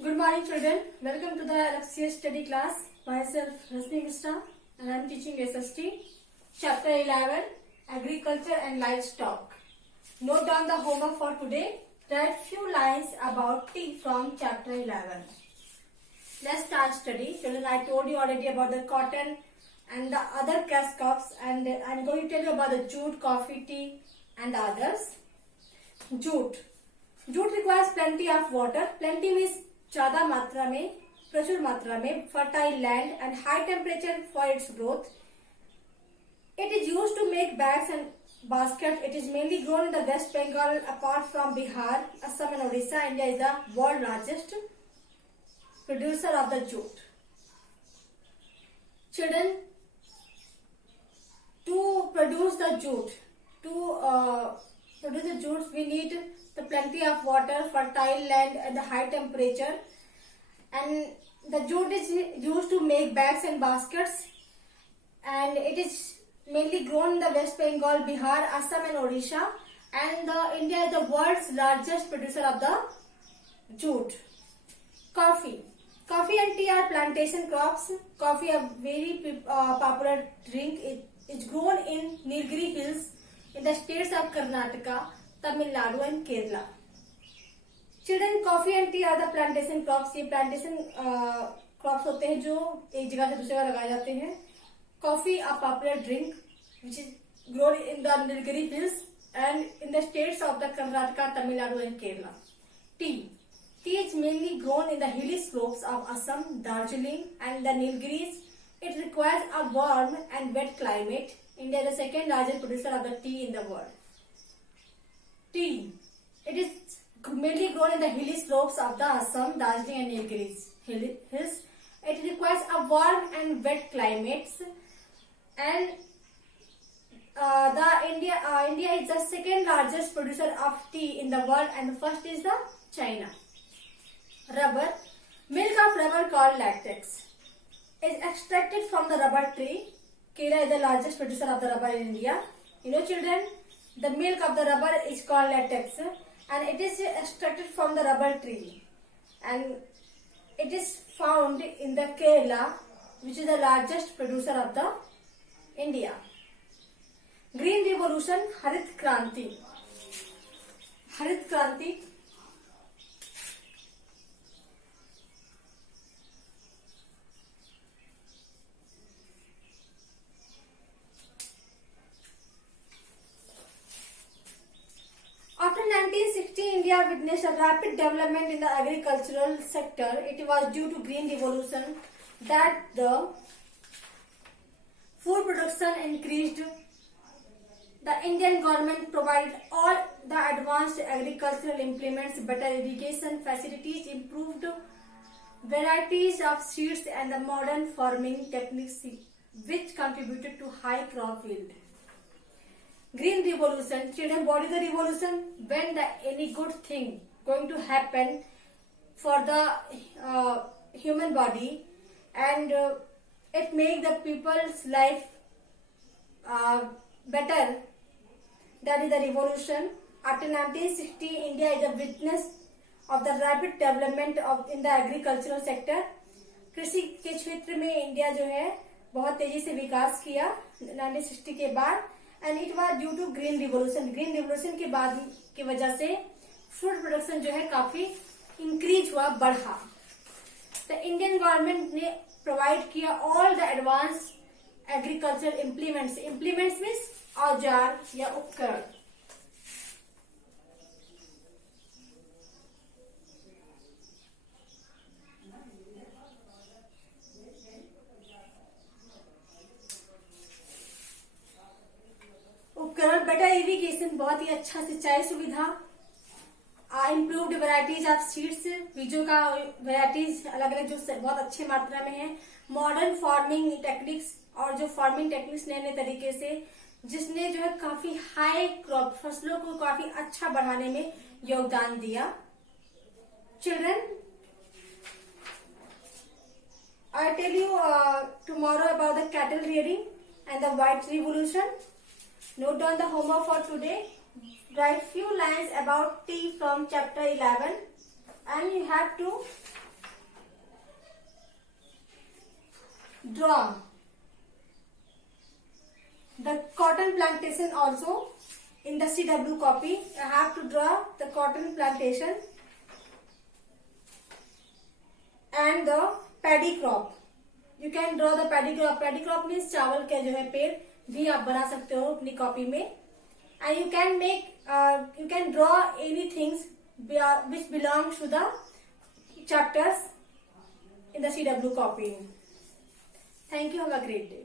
Good morning, children. Welcome to the LFCS study class. Myself, Rasmi Mishra, and I am teaching SST. Chapter 11, Agriculture and Livestock. Note down the homework for today. Write few lines about tea from chapter 11. Let's start study. Children, I told you already about the cotton and the other cash crops, and I am going to tell you about the jute, coffee, tea, and others. Jute. Jute requires plenty of water. Plenty means ज्यादा मात्रा में, प्रचुर मात्रा में, fertile land and high temperature for its growth. It is used to make bags and baskets. It is mainly grown in the West Bengal. Apart from Bihar, Assam and Odisha, India is the world largest producer of the jute. Children, to produce the jute, we need the plenty of water, fertile land and the high temperature, and the jute is used to make bags and baskets, and it is mainly grown in the West Bengal, Bihar, Assam and Odisha, and India is the world's largest producer of the jute. Coffee and tea are plantation crops. Coffee, a very popular drink. It is grown in Nilgiri Hills in the states of Karnataka, Tamil Nadu and Kerala. Children, coffee and tea are the plantation crops. ये plantation crops होते हैं जो एक जगह से दूसरी जगह लगाए जाते हैं. Coffee, a popular drink which is grown in the Nilgiri Hills and in the states of the Karnataka, Tamil Nadu and Kerala. Tea is mainly grown in the hilly slopes of Assam, Darjeeling and the Nilgiris. It requires a warm and wet climate. India is the second largest producer of the tea in the world. Tea. It is mainly grown in the hilly slopes of the Assam, Darjeeling and Nilgiris hills. It requires a warm and wet climates, and India is the second largest producer of tea in the world, and the first is the China. Rubber. Milk of rubber called latex is extracted from the rubber tree. Kerala is the largest producer of the rubber in India. You know, children, the milk of the rubber is called latex, and it is extracted from the rubber tree, and it is found in the Kerala, which is the largest producer of the India. Green Revolution, Harit Kranti. After 1960, India witnessed a rapid development in the agricultural sector. It was due to Green Revolution that the food production increased. The Indian government provided all the advanced agricultural implements, better irrigation facilities, improved varieties of seeds and the modern farming techniques, which contributed to high crop yield. Green Revolution. Children, what is the revolution? When any good thing going to happen for the human body, and it make the people's life better. That is the revolution. After 1960, India is a witness of the rapid development in the agricultural sector. कृषि के क्षेत्र में India जो है बहुत तेजी से विकास किया 1960 के बाद, and it was due to Green Revolution. Green Revolution के बाद की वजह से फूड प्रोडक्शन जो है काफी इंक्रीज हुआ, बढ़ा. The Indian government ने प्रोवाइड किया all the advanced agricultural implements. Implements means औजार या उपकरण. उपकरण, बेटर इरिगेशन, बहुत ही अच्छा सिंचाई सुविधा, इम्प्रूव्ड वैरायटीज ऑफ सीड्स, बीजों का वैरायटीज अलग अलग जो बहुत अच्छे मात्रा में है, मॉडर्न फार्मिंग टेक्निक्स, और जो फार्मिंग टेक्निक्स नए नए तरीके से, जिसने जो है काफी हाई क्रॉप फसलों को काफी अच्छा बढ़ाने में योगदान दिया. Children, I tell you tomorrow about the cattle rearing and the white revolution. Note down the homework for today. Write few lines about tea from chapter 11, and you have to draw the cotton plantation also. In the CW copy, I have to draw the cotton plantation and the paddy crop. You can draw the paddy crop. Paddy crop means चावल के जो है पेड़ भी आप बना सकते हो अपनी कॉपी में. And you can make, you can draw anything which belongs to the chapters in the CW copy. Thank you. Have a great day.